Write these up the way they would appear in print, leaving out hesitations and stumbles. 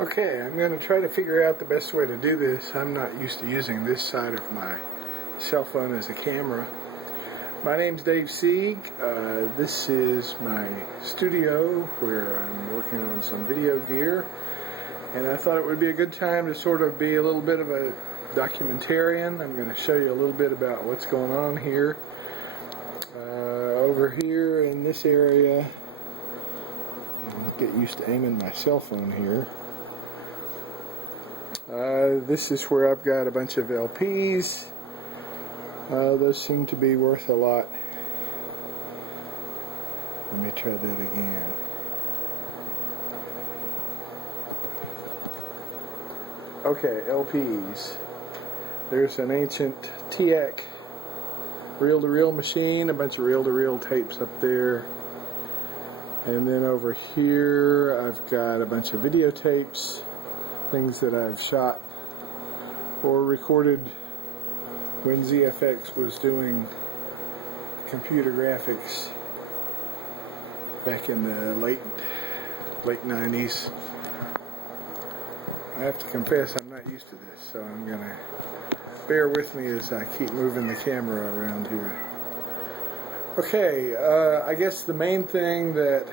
Okay, I'm going to try to figure out the best way to do this. I'm not used to using this side of my cell phone as a camera. My name's Dave Sieg. This is my studio where I'm working on some video gear, and I thought it would be a good time to sort of be a little bit of a documentarian. I'm going to show you a little bit about what's going on here. Over here in this area, I'll get used to aiming my cell phone here. This is where I've got a bunch of LPs. Those seem to be worth a lot. Let me try that again. Okay, LPs. There's an ancient TEAC reel-to-reel machine, a bunch of reel-to-reel tapes up there. And then over here I've got a bunch of videotapes, things that I've shot or recorded when ZFX was doing computer graphics back in the late 90s. I have to confess I'm not used to this, so I'm gonna bear with me as I keep moving the camera around here. Okay, I guess the main thing that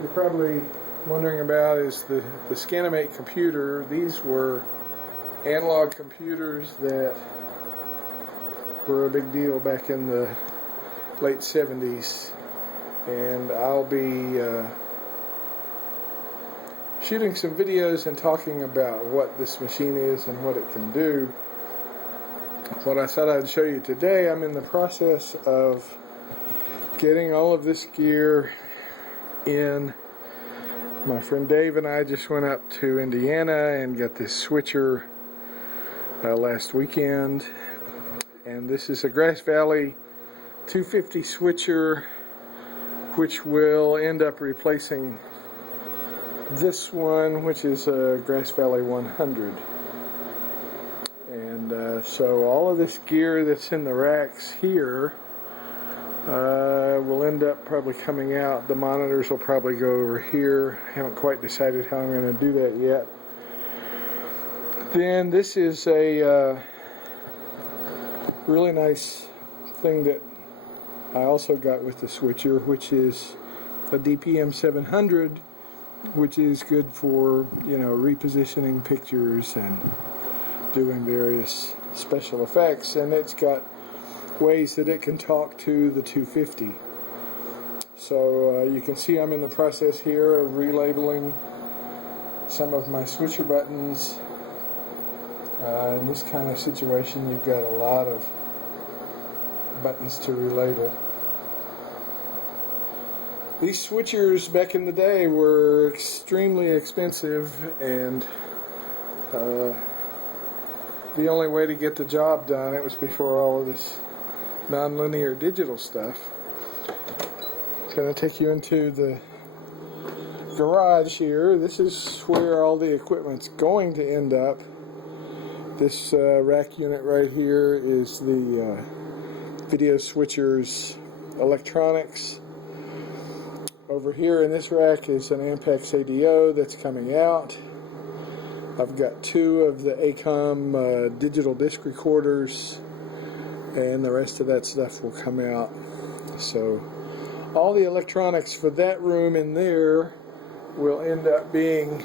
you're probably wondering about is the Scanimate computer. These were analog computers that were a big deal back in the late 70s, and I'll be shooting some videos and talking about what this machine is and what it can do. What I thought I'd show you today, I'm in the process of getting all of this gear in. My friend Dave and I just went up to Indiana and got this switcher last weekend, and this is a Grass Valley 250 switcher, which will end up replacing this one, which is a Grass Valley 100. And so all of this gear that's in the racks here will end up probably coming out. The monitors will probably go over here. I haven't quite decided how I'm going to do that yet. Then this is a really nice thing that I also got with the switcher, which is a DPM 700, which is good for, repositioning pictures and doing various special effects, and it's got ways that it can talk to the 250. So you can see I'm in the process here of relabeling some of my switcher buttons. In this kind of situation, you've got a lot of buttons to relabel. These switchers back in the day were extremely expensive, and the only way to get the job done, it was before all of this non-linear digital stuff. I'm going to take you into the garage here. This is where all the equipment's going to end up. This rack unit right here is the video switcher's electronics. Over here in this rack is an Ampex ADO that's coming out. I've got two of the ACOM digital disc recorders, and the rest of that stuff will come out. So all the electronics for that room in there will end up being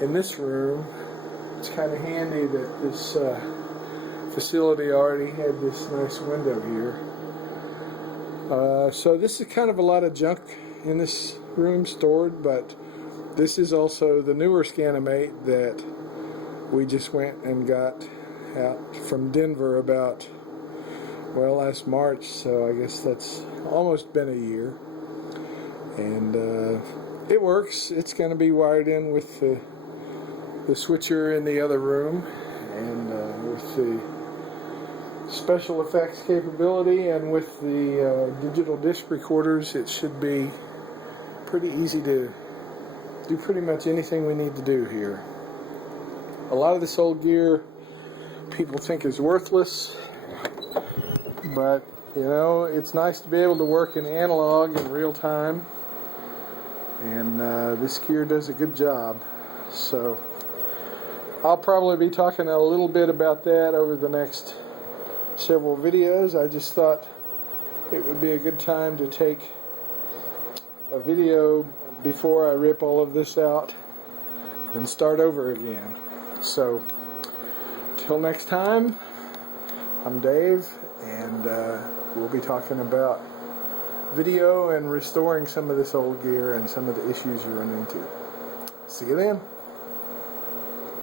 in this room. It's kind of handy that this facility already had this nice window here. So this is kind of a lot of junk in this room stored, but this is also the newer Scanimate that we just went and got out from Denver about, last March, so I guess that's almost been a year. And it works. It's going to be wired in with the switcher in the other room, and with the special effects capability and with the digital disc recorders, it should be pretty easy to do pretty much anything we need to do here. A lot of this old gear people think is worthless, but it's nice to be able to work in analog in real time and this gear does a good job. So I'll probably be talking a little bit about that over the next several videos. I just thought it would be a good time to take a video before I rip all of this out and start over again. So till next time, I'm Dave, and we'll be talking about video and restoring some of this old gear and some of the issues you run into. See you then.